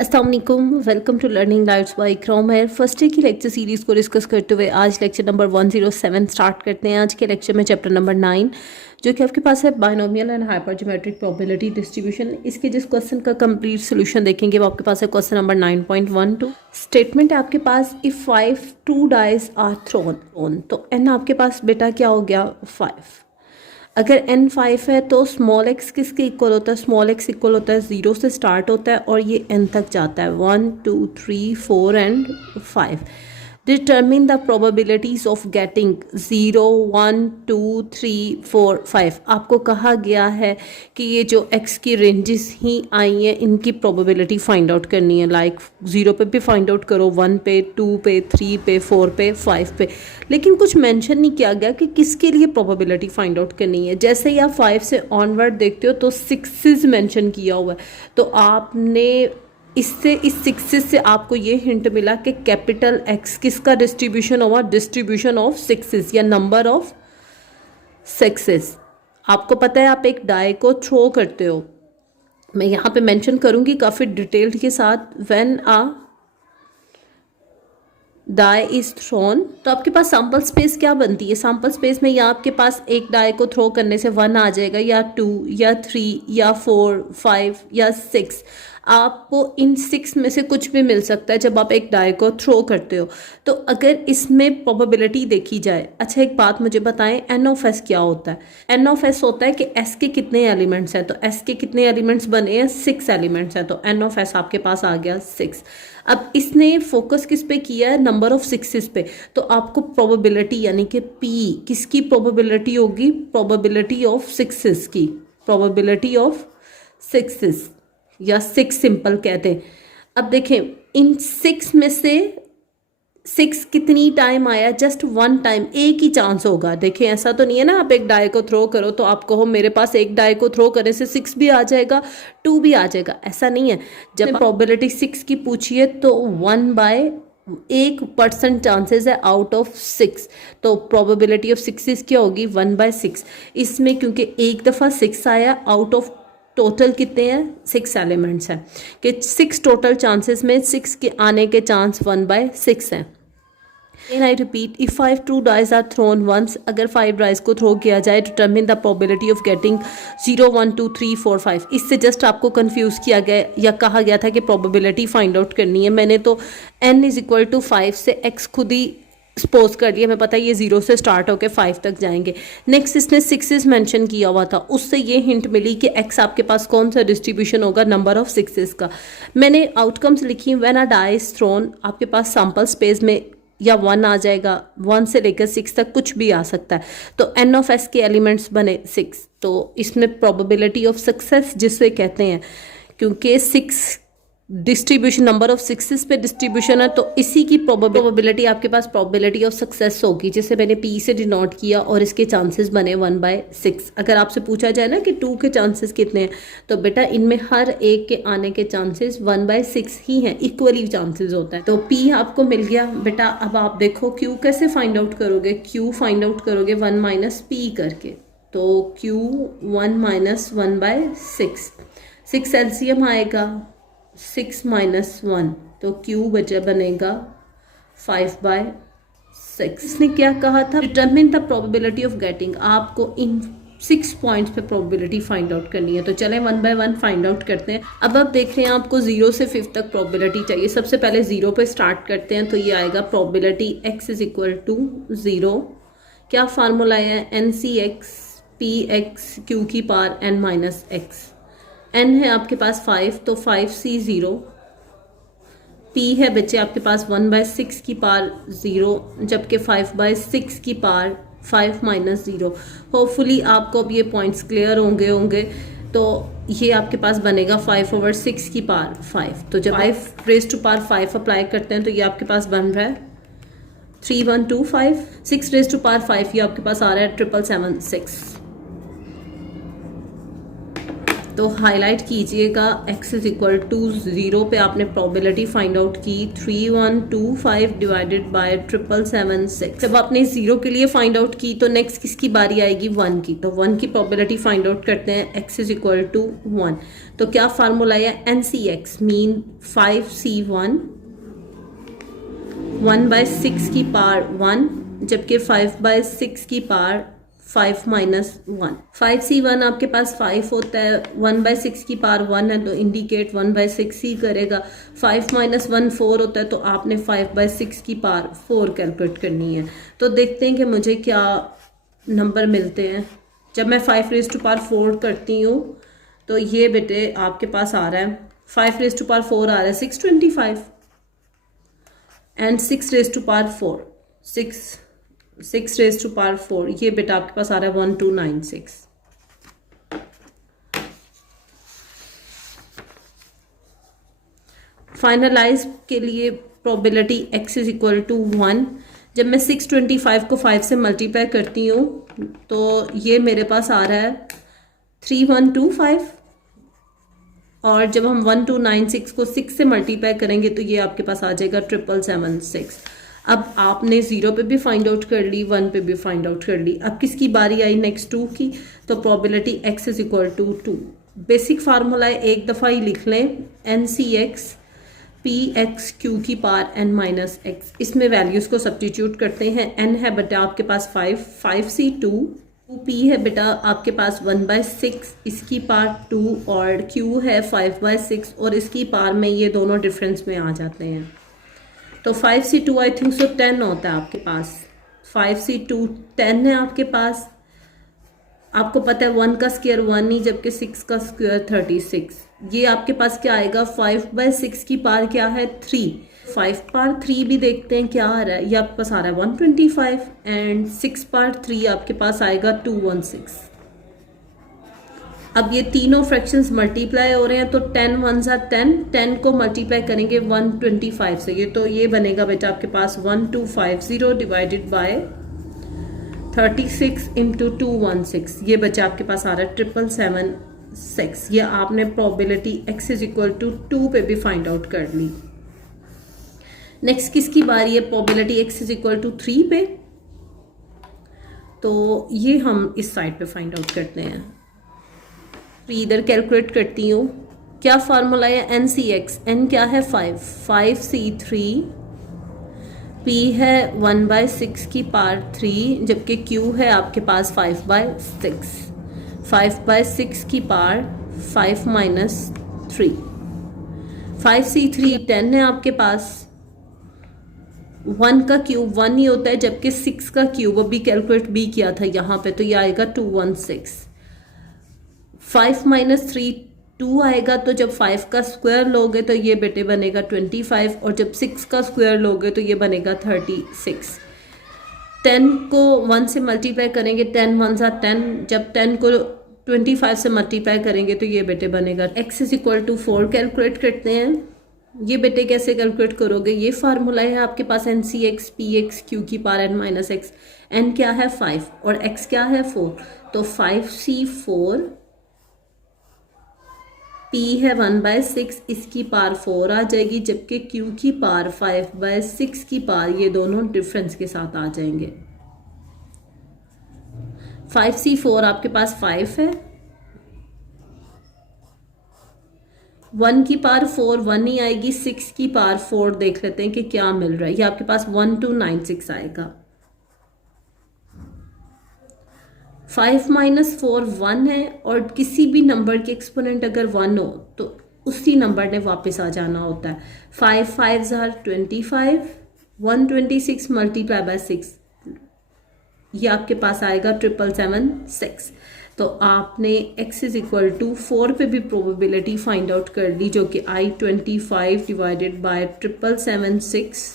अस्सलाम वालेकुम, welcome to learning lights by Ikram है। फर्स्ट डे की लेक्चर सीरीज़ को डिस्कस करते हुए आज लेक्चर नंबर 107 स्टार्ट करते हैं। आज के लेक्चर में चैप्टर नंबर 9 जो कि आपके पास है बायनोमियल एंड हाइपरज्योमेट्रिक प्रोबेबिलिटी डिस्ट्रीब्यूशन। इसके जिस क्वेश्चन का कंप्लीट सोल्यूशन देखेंगे वो आपके पास है क्वेश्चन नंबर 9.12। स्टेटमेंट है आपके पास इफ 5 2 डाइज आर थ्रोन, तो एन आपके पास बेटा क्या हो गया 5। अगर n 5 है तो स्मॉल x किसके इक्वल होता है, स्मॉल x इक्वल होता है 0 से स्टार्ट होता है और ये n तक जाता है 1 2 3 4 and 5। Determine the probabilities of getting 0 1 2 3 4 5। आपको कहा गया है कि ये जो x की रेंजेस ही आई हैं इनकी प्रोबेबिलिटी फाइंड आउट करनी है। लाइक 0 पे भी फाइंड आउट करो, 1 पे, 2 पे, 3 पे, 4 पे, 5 पे, लेकिन कुछ मेंशन नहीं किया गया कि किसके लिए प्रोबेबिलिटी फाइंड आउट करनी है। जैसे ही आप 5 से ऑनवर्ड देखते हो तो 6 मेंशन किया हुआ है, तो आपने इससे इस 6 से आपको ये हिंट मिला कि कैपिटल X किसका डिस्ट्रीब्यूशन होगा, डिस्ट्रीब्यूशन ऑफ 6 या नंबर ऑफ 6। आपको पता है आप एक डाई को थ्रो करते हो, मैं यहाँ पे मेंशन करूँगी काफ़ी डिटेल्ड के साथ। When a die is thrown, तो आपके पास सैम्पल स्पेस क्या बनती है। सैम्पल स्पेस में या आपके पास एक डाई को थ्रो करने से 1 आ जाएगा या 2 या 3 या 4 5 या 6। आपको इन 6 में से कुछ भी मिल सकता है जब आप एक डाई को थ्रो करते हो। तो अगर इसमें प्रोबेबिलिटी देखी जाए, अच्छा एक बात मुझे बताएं, एन ऑफ एस क्या होता है। एन ऑफ एस होता है कि एस के कितने एलिमेंट्स हैं, तो एस के कितने एलिमेंट्स बने हैं, 6 एलिमेंट्स हैं, तो एन ऑफ एस आपके पास आ गया 6। अब इसने फोकस किस पे किया है, नंबर ऑफ 6 पे, तो आपको प्रोबेबिलिटी यानी कि पी किसकी प्रोबेबिलिटी होगी, प्रोबेबिलिटी ऑफ 6 की, प्रोबेबिलिटी ऑफ 6 या 6 सिंपल कहते हैं। अब देखें इन 6 में से 6 कितनी टाइम आया, जस्ट 1 टाइम, एक ही चांस होगा। देखें ऐसा तो नहीं है ना आप एक डाई को थ्रो करो तो आप कहो मेरे पास एक डाई को थ्रो करने से 6 भी आ जाएगा 2 भी आ जाएगा, ऐसा नहीं है। जब प्रोबेबिलिटी 6 की पूछी है तो 1/1% चांसेस है आउट ऑफ 6, तो प्रोबेबिलिटी ऑफ 6 क्या होगी 1/6। इसमें क्योंकि एक दफ़ा 6 आया, आउट ऑफ टोटल कितने हैं 6 एलिमेंट्स हैं, कि 6 टोटल चांसेस में 6 के आने के चांस 1/6 हैं। Again I repeat, if 5 2 dice are thrown once, अगर 5 डाइस को थ्रो किया जाए, determine the probability of getting 0 1 2 3 4 5। इससे जस्ट आपको कंफ्यूज किया गया या कहा गया था कि प्रोबेबिलिटी फाइंड आउट करनी है। मैंने तो n = 5 से x खुद ही सपोज कर लिया, मैं पता है ये 0 से स्टार्ट होकर 5 तक जाएंगे। नेक्स्ट इसने 6 मेंशन किया हुआ था, उससे ये हिंट मिली कि x आपके पास कौन सा डिस्ट्रीब्यूशन होगा नंबर ऑफ 6 का। मैंने आउटकम्स लिखी, when a die is thrown, आपके पास सैम्पल स्पेस में या 1 आ जाएगा, 1 से लेकर 6 तक कुछ भी आ सकता है, तो एन ऑफ एस के एलिमेंट्स बने 6। तो इसमें प्रोबेबिलिटी ऑफ सक्सेस जिसे कहते हैं, क्योंकि 6 डिस्ट्रीब्यूशन नंबर ऑफ 6 पे डिस्ट्रीब्यूशन है, तो इसी की प्रोबेबिलिटी आपके पास प्रोबेबिलिटी ऑफ सक्सेस होगी, जिसे मैंने पी से डिनोट किया और इसके चांसेस बने 1/6। अगर आपसे पूछा जाए ना कि 2 के चांसेस कितने हैं, तो बेटा इनमें हर एक के आने के चांसेस 1/6 ही हैं, इक्वली चांसेस होता है। तो पी आपको मिल गया बेटा। अब आप देखो क्यू कैसे फाइंड आउट करोगे, क्यू फाइंड आउट करोगे 1 - पी करके, तो क्यू 1 - 1/6, 6 एलसीएम आएगा 6 - 1, तो क्यू बचा बनेगा 5/6। इसने क्या कहा था, determine the probability of getting, आपको इन 6 पॉइंट्स पे प्रोबेबिलिटी फाइंड आउट करनी है। तो चलें 1 by 1 फाइंड आउट करते हैं। अब आप देख रहे हैं आपको 0 से 5 तक प्रोबेबिलिटी चाहिए। सबसे पहले 0 पे स्टार्ट करते हैं, तो ये आएगा प्रोबेबिलिटी x = 0। क्या फार्मूला है, NCX PX Q की पावर n - x। n है आपके पास 5, तो 5C 0। p है बच्चे आपके पास 1/6 की पावर 0, जबकि 5/6 की पावर 5 - 0। होपफुली आपको अब ये पॉइंट्स क्लियर होंगे। तो ये आपके पास बनेगा 5/6 की पावर 5। तो जब 5 raised to power 5 अप्लाई करते हैं तो ये आपके पास बन रहा है 3125। 6 raised to power 5 ये आपके पास आ रहा है 7776। तो हाईलाइट कीजिएगा x इज इक्वल टू 0 पे आपने प्रोबेबिलिटी फाइंड आउट की 3125 डिवाइडेड बाय 7776। जब आपने 0 के लिए फाइंड आउट की तो नेक्स्ट किसकी बारी आएगी 1 की, तो 1 की प्रोबेबिलिटी फाइंड आउट करते हैं x इज इक्वल टू 1। तो क्या फार्मूला है NCX मीन 5C1 1/6 की पावर 1 जबकि 5/6 की पावर 5 माइनस 1। 5C1 आपके पास 5 होता है, 1/6 की पावर 1 है तो इंडिकेट 1/6 ही करेगा। 5 माइनस 1 4 होता है तो आपने 5/6 की पावर 4 कैलकुलेट करनी है। तो देखते हैं कि मुझे क्या नंबर मिलते हैं। जब मैं 5 रेज़ टू पावर 4 करती हूँ तो ये बेटे आपके पास आ रहा है 5 रेज़ टू पावर 4 आ रहा है 625 and 6 raise to power 4 6 raise to power 4 ये बेटा आपके पास आ रहा है 1296। फाइनलाइज के लिए probability x is equal to 1। जब मैं 625 को 5 से मल्टीप्लाई करती हूँ तो ये मेरे पास आ रहा है 3125 और जब हम 1296 को 6 से मल्टीप्लाई करेंगे तो ये आपके पास आ जाएगा 7776। अब आपने 0 पे भी फाइंड आउट कर ली, 1 पे भी फाइंड आउट कर ली। अब किसकी बारी आई नेक्स्ट 2 की, तो probability x is equal to 2। Basic formula है, एक दफ़ा ही लिख लें, NCX PX Q की पावर n माइनस x। इसमें वैल्यूज़ को सब्स्टिट्यूट करते हैं। n है बेटा आपके पास 5C2, P है बेटा आपके पास 1/6 इसकी पावर 2 और Q है 5/6 और इसकी पावर में ये दोनों डिफरेंस में आ जाते हैं। तो 5C2 आई थिंक सो 10 होता है आपके पास। 5C2 10 है आपके पास। आपको पता है 1 का स्क्वायर 1 ही जबकि 6 का स्क्वायर 36। ये आपके पास क्या आएगा 5/6 की पावर क्या है 3। 5 पावर 3 भी देखते हैं क्या आ रहा है। ये आपके पास आ रहा है 125 एंड 6 पावर 3 आपके पास आएगा 216। अब ये तीनों फ्रैक्शंस मल्टीप्लाई हो रहे हैं तो 10 1 सा 10 को मल्टीप्लाई करेंगे 125 से, ये तो ये बनेगा बेटा आपके पास 1250 डिवाइडेड बाय 36 इंटू 216। ये बच्चा आपके पास आ रहा है 7776। ये आपने probability x is equal to 2 पे भी फाइंड आउट कर ली। नेक्स्ट किसकी बारी है, probability x is equal to 3 पे। तो ये हम इस साइड पे फाइंड आउट करते हैं। इधर कैलकुलेट करती हूँ। क्या फार्मूला है NCX, n क्या है 5C3, P है 1/6 की पावर 3 जबकि Q है आपके पास 5/6। 5/6 की पावर 5 माइनस 3। 5C3 10 है आपके पास। 1 का क्यूब 1 ही होता है जबकि 6 का क्यूब अभी कैलकुलेट भी किया था यहाँ पे, तो ये आएगा 216। 5 माइनस 3 2 आएगा, तो जब 5 का स्क्वायर लोगे तो ये बेटे बनेगा 25 और जब 6 का स्क्वायर लोगे तो ये बनेगा 36। 10 को 1 से मल्टीप्लाई करेंगे 10 1 सा 10, जब 10 को 25 से मल्टीप्लाई करेंगे तो ये बेटे बनेगा x is equal to 4। Calculate करते हैं। ये बेटे कैसे कैलकुलेट करोगे, ये फार्मूला है आपके पास NCX PX Q की power n minus x। n क्या है 5 और x क्या है 4, तो 5C4 P है 1/6 इसकी पावर 4 आ जाएगी जबकि Q की पावर 5/6 की पावर, ये दोनों डिफरेंस के साथ आ जाएंगे। 5C4 आपके पास 5 है, 1 की पावर 4 1 ही आएगी, 6 की पावर 4 देख लेते हैं कि क्या मिल रहा है। ये आपके पास 1296 आएगा। 5 माइनस 4 1 है और किसी भी नंबर के एक्सपोनेंट अगर 1 हो तो उसी नंबर ने वापस आ जाना होता है। 5 5 are 25, 126 मल्टीप्लाई बाय 6, ये आपके पास आएगा 7776। तो आपने x इज इक्वल टू 4 पे भी प्रोबेबिलिटी फाइंड आउट कर ली जो कि I25 डिवाइडेड बाय 7776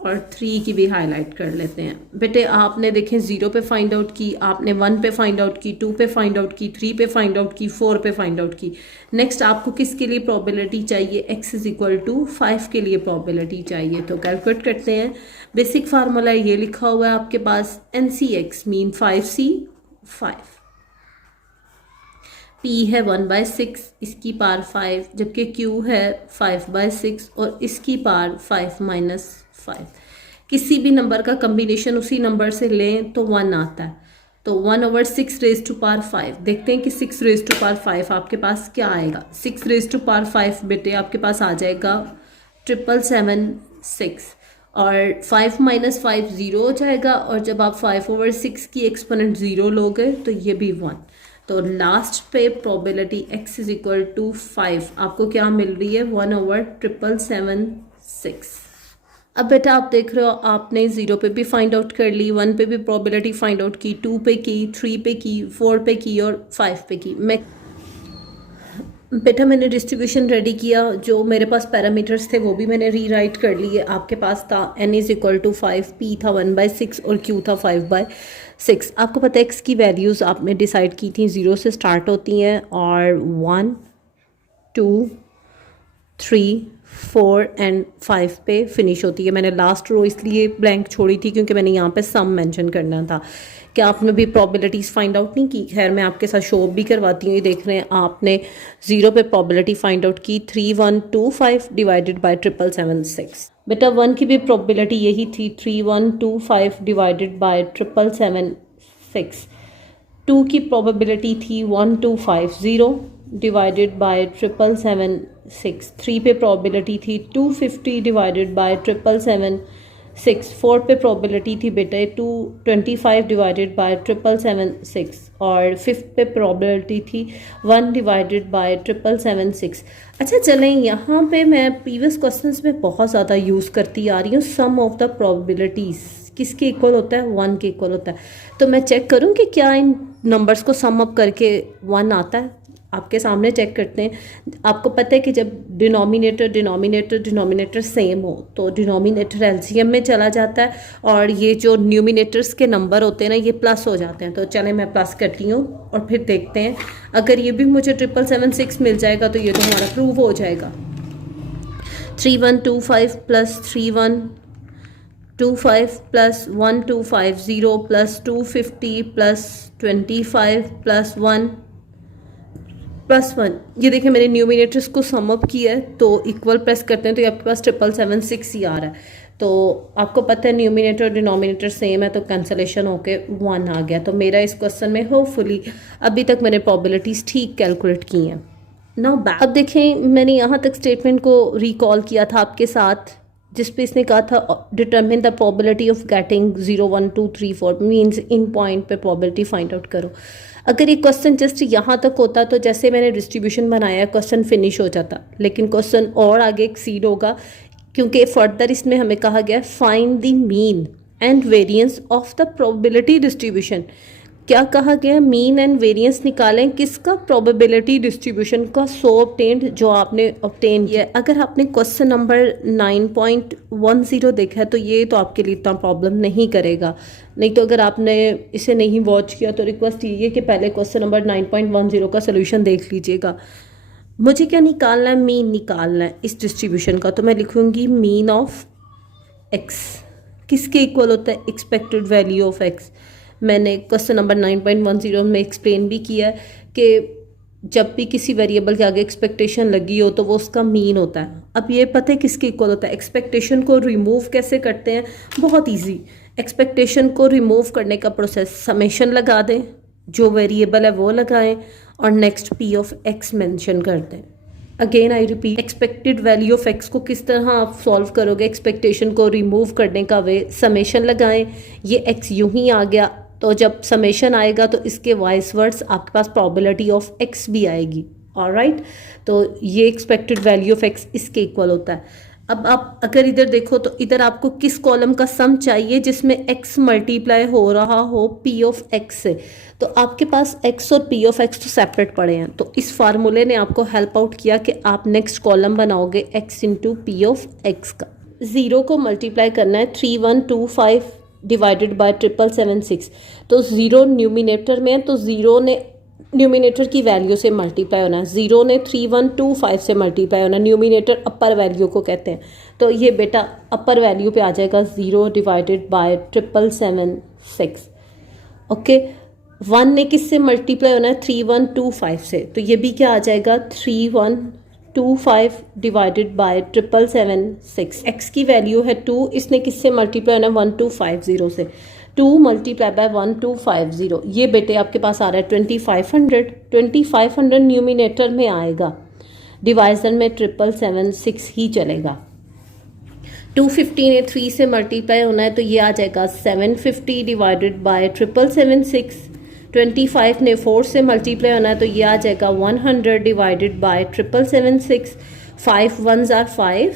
और 3 की भी हाईलाइट कर लेते हैं। बेटे आपने देखें 0 पे फाइंड आउट की, आपने 1 पे फाइंड आउट की, 2 पे फाइंड आउट की, 3 पे फाइंड आउट की, 4 पे फाइंड आउट की। नेक्स्ट आपको किसके लिए प्रोबेबिलिटी चाहिए, x इज इक्वल टू 5 के लिए प्रोबेबिलिटी चाहिए। तो कैलकुलेट करते हैं। बेसिक फार्मूला ये लिखा हुआ है आपके पास, NCX मीन 5C 5। P है 1/6, इसकी पावर 5, जबकि Q है 5/6 और इसकी पावर 5 - 5। किसी भी नंबर का कम्बिनेशन उसी नंबर से लें तो 1 आता है। तो 1/6 रेज टू पावर 5, देखते हैं कि 6 रेज टू पावर 5 आपके पास क्या आएगा। 6 रेज टू पावर 5 बेटे आपके पास आ जाएगा 777/6 और 5 - 5 0 हो जाएगा, और जब आप 5/6 की एक्सपोनेंट 0 लोगे तो ये भी 1। तो लास्ट पे probability x is equal to 5 आपको क्या मिल रही है 1/777/6। अब बेटा आप देख रहे हो आपने 0 पे भी फाइंड आउट कर ली, 1 पे भी प्रोबेबिलिटी फाइंड आउट की, 2 पे की, 3 पे की, 4 पे की और 5 पे की। मैंने डिस्ट्रीब्यूशन रेडी किया, जो मेरे पास पैरामीटर्स थे वो भी मैंने रीराइट कर लिए। आपके पास था n is equal to 5, p था 1/6 और q था 5/6। आपको पता है x की वैल्यूज़ आपने डिसाइड की थी, 0 से स्टार्ट होती हैं और 1, 2, 3, 4 एंड 5 पे फिनिश होती है। मैंने लास्ट रो इसलिए ब्लैंक छोड़ी थी क्योंकि मैंने यहाँ पे सम मेंशन करना था। क्या आपने भी प्रोबेबिलिटीज़ फाइंड आउट नहीं की? खैर मैं आपके साथ शो भी करवाती हूँ। ये देख रहे हैं आपने 0 पे प्रोबेबिलिटी फाइंड आउट की 3125 डिवाइडेड बाय 777/6। बेटा 1 की भी प्रोबेबिलिटी यही थी 3125 डिवाइडेड बाय 777/6। 2 की प्रोबेबिलिटी थी 1250 डिवाइडेड बाय 777/6। 3 पे प्रोबेबिलिटी थी 250 डिवाइडेड बाय 777/6। 4 पे प्रोबेबिलिटी थी बेटे 225 डिवाइडेड बाय 777/6 और 5th पे प्रोबेबिलिटी थी 1 डिवाइडेड बाय 777/6। अच्छा चलें, यहाँ पे मैं प्रीवियस क्वेश्चंस में बहुत ज़्यादा यूज़ करती आ रही हूँ सम ऑफ द प्रोबेबिलिटीज़। किसके इक्वल होता है? 1 के इक्वल होता है। तो मैं चेक करूँ कि क्या इन नंबर्स को सम अप करके 1 आता है। आपके सामने चेक करते हैं। आपको पता है कि जब डिनोमिनेटर सेम हो तो डिनोमिनेटर एलसीएम में चला जाता है और ये जो न्यूमिनेटर्स के नंबर होते हैं ना ये प्लस हो जाते हैं। तो चलें मैं प्लस करती हूँ और फिर देखते हैं। अगर ये भी मुझे 777/6 मिल जाएगा तो ये तो हमारा प्रूव हो जाएगा। 3125 plus 3125 plus 1250 plus 250 plus 25 plus 1 plus 1। ये देखिए मैंने न्यूमिनेटर्स को सम अप किया है तो इक्वल प्रेस करते हैं तो ये आपके पास 777/6 ही आ रहा है। तो आपको पता है न्यूमिनेटर और डिनोमिनेटर सेम है तो कैंसलेशन होके 1 आ गया। तो मेरा इस क्वेश्चन में होपफुली अभी तक मैंने प्रोबेबिलिटीज़ ठीक कैलकुलेट की हैं। नाउ बैक, अब देखें मैंने यहाँ तक स्टेटमेंट को रिकॉल किया था आपके साथ जिस पे इसने कहा था determine the probability of getting 0 1 2 3 4 means in point पे प्रोबेबिलिटी फाइंड आउट करो। अगर ये क्वेश्चन जस्ट यहाँ तक होता तो जैसे मैंने डिस्ट्रीब्यूशन बनाया क्वेश्चन फिनिश हो जाता, लेकिन क्वेश्चन और आगे एक्सीड होगा क्योंकि फर्दर इसमें हमें कहा गया find the mean and variance of the probability distribution. क्या कहा गया? मीन एंड वेरिएंस निकालें किसका? प्रोबेबिलिटी डिस्ट्रीब्यूशन का। सो ऑब्टेन्ड जो आपने ऑब्टेन किया। अगर आपने क्वेश्चन नंबर 9.10 देखा है तो ये तो आपके लिए इतना प्रॉब्लम नहीं करेगा। नहीं तो अगर आपने इसे नहीं वॉच किया तो रिक्वेस्ट ये है कि पहले क्वेश्चन नंबर 9.10 का सोल्यूशन देख लीजिएगा। मुझे क्या निकालना है? मीन निकालना है इस डिस्ट्रीब्यूशन का। तो मैं लिखूँगी मीन ऑफ एक्स किसके इक्वल होता है? Expected value of x. मैंने क्वेश्चन नंबर 9.10 में एक्सप्लेन भी किया है कि जब भी किसी वेरिएबल के आगे एक्सपेक्टेशन लगी हो तो वो उसका मीन होता है। अब ये पता है किसके इक्वल होता है? एक्सपेक्टेशन को रिमूव कैसे करते हैं? बहुत इजी। एक्सपेक्टेशन को रिमूव करने का प्रोसेस, समेशन लगा दें, जो वेरिएबल है वो लगाएं और next P of x mention कर दें। Again I repeat, expected value of x को किस तरह आप सॉल्व करोगे? एक्सपेक्टेशन को रिमूव करने का वे, समेशन लगाएं। ये एक्स यूं ही आ गया तो जब समेशन आएगा तो इसके वाइस वर्ड्स आपके पास प्रोबेबिलिटी ऑफ एक्स भी आएगी। ऑलराइट, तो ये एक्सपेक्टेड वैल्यू ऑफ एक्स इसके इक्वल होता है। अब आप अगर इधर देखो तो इधर आपको किस कॉलम का सम चाहिए जिसमें एक्स मल्टीप्लाई हो रहा हो पी ऑफ एक्स से। तो आपके पास एक्स और पी ऑफ एक्स तो सेपरेट पड़े हैं, तो इस फार्मूले ने आपको हेल्प आउट किया कि आप नेक्स्ट कॉलम बनाओगे x into P of x का। 0 को मल्टीप्लाई करना है 3125 डिवाइडेड बाय 777/6। तो 0 न्यूमिनेटर में है तो 0 ने न्यूमिनेटर की वैल्यू से मल्टीप्लाई होना है, 0 ने 3125 से मल्टीप्लाई होना है। न्यूमिनेटर अपर वैल्यू को कहते हैं। तो ये बेटा अपर वैल्यू पे आ जाएगा 0 डिवाइडेड बाय 777/6। ओके, 1 ने किससे मल्टीप्लाई होना है, 3125 से, तो ये भी क्या आ जाएगा 3125 डिवाइडेड बाय 7776। x की वैल्यू है 2, इसने किससे मल्टीप्लाई होना है 1250 से, 2 मल्टीप्लाई बाय 1250, ये बेटे आपके पास आ रहा है 2500। 2500 न्यूमिनेटर में आएगा, डिवाइजर में 7776 ही चलेगा। 250 ने 3 से मल्टीप्लाई होना है तो ये आ जाएगा 750 डिवाइडेड बाय 7776। 25 ने 4 से मल्टीप्लाई होना है तो ये आ जाएगा 100 divided by 7776। 5 1s are 5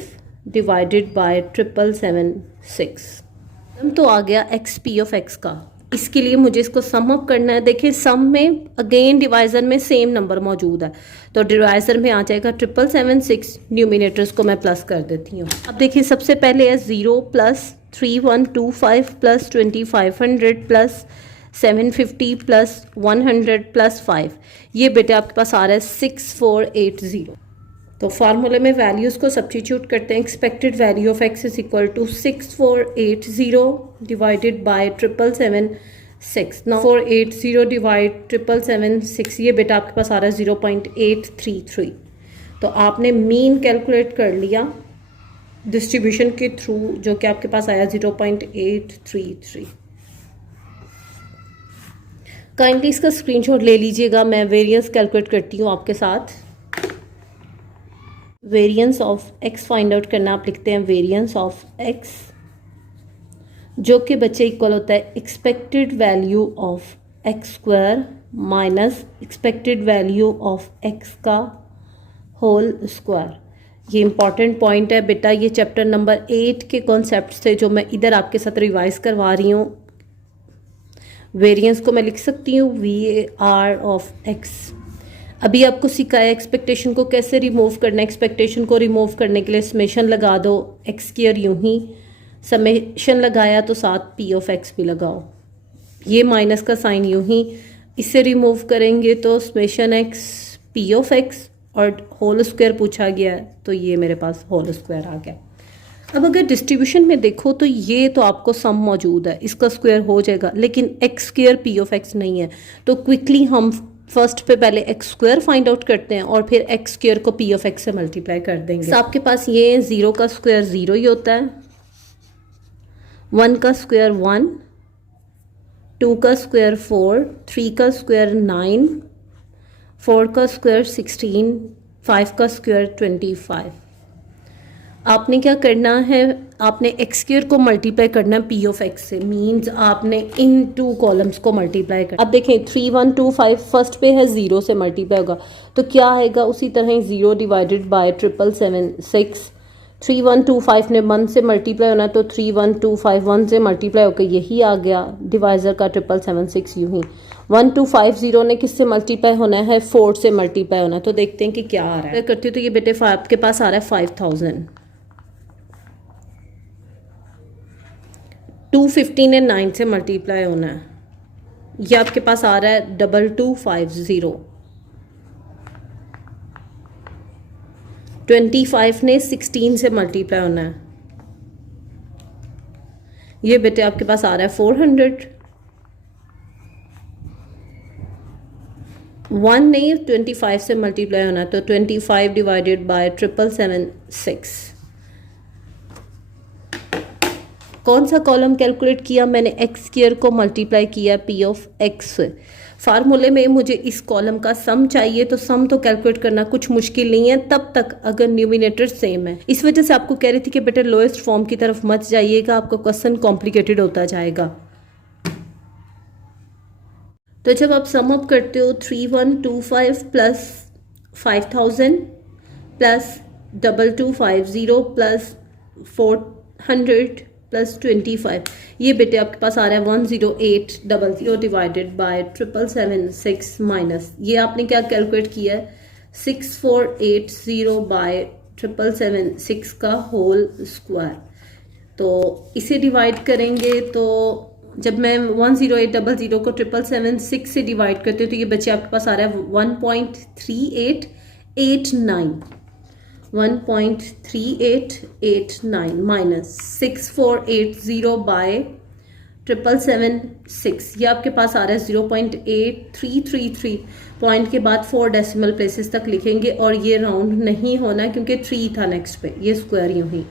divided by 7776। तो आ गया एक्स पी ऑफ एक्स का। इसके लिए मुझे इसको सम अप करना है। देखिए सम में अगेन डिवाइजर में सेम नंबर मौजूद है, तो डिवाइजर में आ जाएगा 7776, न्यूमिनेटर्स को मैं प्लस कर देती हूँ। अब देखिए सबसे पहले है 0 plus 3125 plus 2500 plus 750 plus 100 plus 5, ये बेटे आपके पास आ रहा है 6480। तो फार्मूले में वैल्यूज़ को सब्स्टिट्यूट करते हैं। Expected value of x is equal to 6480 divided by 7776। 480 divide 7776, ये बेटा आपके पास आ रहा है 0.833। तो आपने मीन कैलकुलेट कर लिया डिस्ट्रीब्यूशन के थ्रू, जो कि आपके पास आया 0.833। काइंडली इसका स्क्रीनशॉट ले लीजिएगा, मैं वेरिएंस कैलकुलेट करती हूँ आपके साथ। Variance of x find out करना, आप लिखते हैं वेरिएंस ऑफ एक्स, जो कि बच्चे इक्वल होता है expected value of x square minus expected value of x का होल स्क्वायर। ये इंपॉर्टेंट पॉइंट है बेटा, ये चैप्टर नंबर 8 के कॉन्सेप्ट थे जो मैं इधर आपके साथ रिवाइज करवा रही हूँ। वेरिएंस को मैं लिख सकती हूँ VAR ऑफ एक्स। अभी आपको सिखाया एक्सपेक्टेशन को कैसे रिमूव करना है। एक्सपेक्टेशन को रिमूव करने के लिए समेशन लगा दो, एक्स स्क्वायर यूं ही समेशन लगाया तो साथ पी ऑफ एक्स भी लगाओ, ये माइनस का साइन यूं ही, इससे रिमूव करेंगे तो summation x P of x, और होल स्क्वायर पूछा गया है तो ये मेरे पास होल स्क्वायर आ गया। अब अगर डिस्ट्रीब्यूशन में देखो तो ये तो आपको सम मौजूद है, इसका स्क्वायर हो जाएगा, लेकिन x square P of x नहीं है। तो क्विकली हम फर्स्ट पे पहले एक्स स्क्वायर फाइंड आउट करते हैं और फिर एक्स स्क्वायर को पी ऑफ एक्स से मल्टीप्लाई कर देंगे। तो आपके पास ये 0 का स्क्वायर 0 ही होता है, 1 का स्क्वायर 1, 2 का स्क्वायर 4, 3 का स्क्वायर 9, 4 का स्क्वायर 16, 5 का स्क्वायर 25। आपने क्या करना है, आपने एक्स स्क्वायर को मल्टीप्लाई करना है पी ऑफ एक्स से, मींस आपने इन 2 कॉलम्स को मल्टीप्लाई करना। अब देखें 3125 फर्स्ट पे है, 0 से मल्टीप्लाई होगा तो क्या आएगा, उसी तरह 0 डिवाइडेड बाय 7776। 3125 ने 1 से मल्टीप्लाई होना तो 3125 1 से मल्टीप्लाई होकर यही आ गया, डिवाइजर का 7776 यूं ही। 1250 ने किससे मल्टीप्लाई होना है, 4 से मल्टीप्लाई होना है। तो देखते हैं कि क्या आ रहा है। करती हूँ तो ये बेटे आपके पास आ रहा है 5000। 250 ने 9 से मल्टीप्लाई होना है, ये आपके पास आ रहा है 2250। 25 ने 16 से मल्टीप्लाई होना है, ये बेटे आपके पास आ रहा है 400। 1 ने 25 से मल्टीप्लाई होना है तो 25 डिवाइडेड बाय 7776। कौन सा कॉलम कैलकुलेट किया मैंने, एक्स स्क्वायर को मल्टीप्लाई किया पी ऑफ एक्स से। फार्मूले में मुझे इस कॉलम का सम चाहिए, तो सम तो कैलकुलेट करना कुछ मुश्किल नहीं है तब तक अगर न्यूमिनेटर सेम है। इस वजह से आपको कह रही थी कि बेटा लोएस्ट फॉर्म की तरफ मत जाइएगा, आपका क्वेश्चन कॉम्प्लिकेटेड होता जाएगा। तो जब आप सम अप करते हो 3125 प्लस 5000 प्लस 2250 प्लस 400 प्लस 25, ये बेटे आपके पास आ रहा है 10800 डिवाइडेड बाय 7776 माइनस, ये आपने क्या कैलकुलेट किया है 6480 बाय 7776 का होल स्क्वायर। तो इसे डिवाइड करेंगे तो जब मैं 10800 को 7776 से डिवाइड करती हूँ तो ये बच्चे आपके पास आ रहा है 1.3889, 1.3889 माइनस 6480 बाय 777 ये आपके पास आ रहा है 0.8333 पॉइंट के बाद 4 डेसिमल प्लेसेस तक लिखेंगे और ये राउंड नहीं होना क्योंकि 3 था नेक्स्ट पे, ये स्क्वायर यूं ही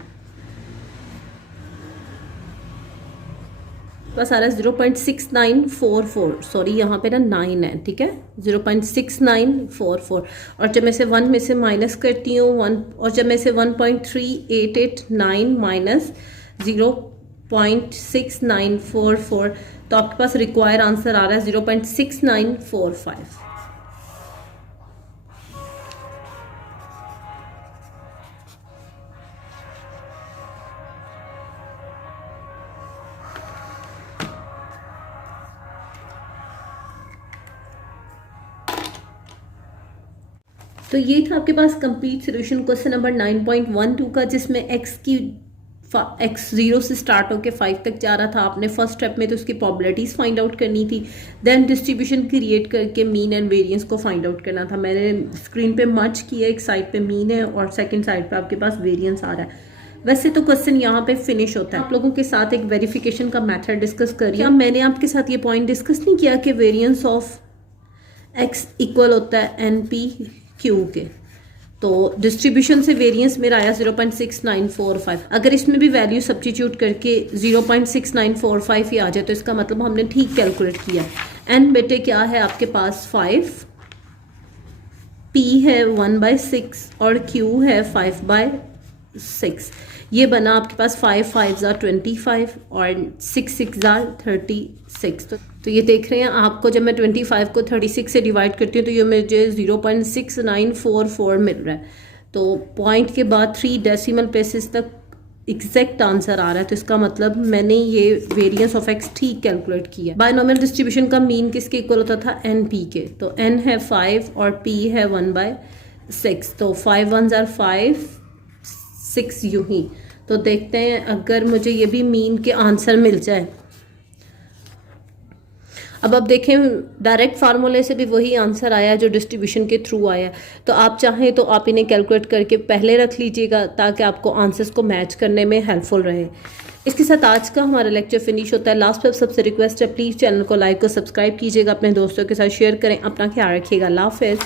बस आ रहा है 0.6944, सॉरी यहाँ पे ना 9 है, ठीक है 0.6944। और जब मैं से 1 में से माइनस करती हूँ 1, और जब मैं से 1.3889 माइनस 0.6944 तो आपके पास रिक्वायर आंसर आ रहा है 0.6945। तो ये था आपके पास कंप्लीट सोल्यूशन क्वेश्चन नंबर 9.12 का, जिसमें x 0 से स्टार्ट होकर 5 तक जा रहा था। आपने फर्स्ट स्टेप में तो उसकी प्रोबेबिलिटीज फाइंड आउट करनी थी, देन डिस्ट्रीब्यूशन क्रिएट करके मीन एंड वेरिएंस को फाइंड आउट करना था। मैंने स्क्रीन पे मर्ज किया, एक साइड पे मीन है और सेकंड साइड पे आपके पास वेरिएंस आ रहा है। वैसे तो क्वेश्चन यहाँ पे फिनिश होता है। आप लोगों के साथ एक वेरिफिकेशन का मेथड डिस्कस करिए। मैंने आपके साथ ये पॉइंट डिस्कस नहीं किया कि वेरिएंस ऑफ x इक्वल होता है NP/Q के, तो डिस्ट्रीब्यूशन से वेरिएंस मेरा आया 0.6945। अगर इसमें भी वैल्यू सब्स्टिट्यूट करके 0.6945 ही आ जाए तो इसका मतलब हमने ठीक कैलकुलेट किया। n बेटे क्या है आपके पास 5, p है 1/6 और q है 5/6। ये बना आपके पास 5 5 25 और 6 6 36। तो ये देख रहे हैं आपको, जब मैं 25 को 36 से डिवाइड करती हूँ तो ये मुझे 0.6944 मिल रहा है। तो पॉइंट के बाद 3 डेसिमल प्लेसेस तक एग्जैक्ट आंसर आ रहा है। तो इसका मतलब मैंने ये वेरिएंस ऑफ x ठीक कैलकुलेट किया। बायनॉमियल डिस्ट्रीब्यूशन का मीन किसके इक्वल होता था? NP के। तो n है 5 और p है 1/6, तो 5 1s are 5 6 यूं ही। तो देखते हैं अगर मुझे ये भी मीन के आंसर मिल जाए। अब आप देखें डायरेक्ट फार्मूले से भी वही आंसर आया जो डिस्ट्रीब्यूशन के थ्रू आया। तो आप चाहें तो आप इन्हें कैलकुलेट करके पहले रख लीजिएगा ताकि आपको आंसर्स को मैच करने में हेल्पफुल रहे। इसके साथ आज का हमारा लेक्चर फिनिश होता है। लास्ट पर सबसे रिक्वेस्ट है, प्लीज़ चैनल को लाइक और सब्सक्राइब कीजिएगा, अपने दोस्तों के साथ शेयर करें। अपना ख्याल रखिएगा। अल्लाह हाफ़िज़।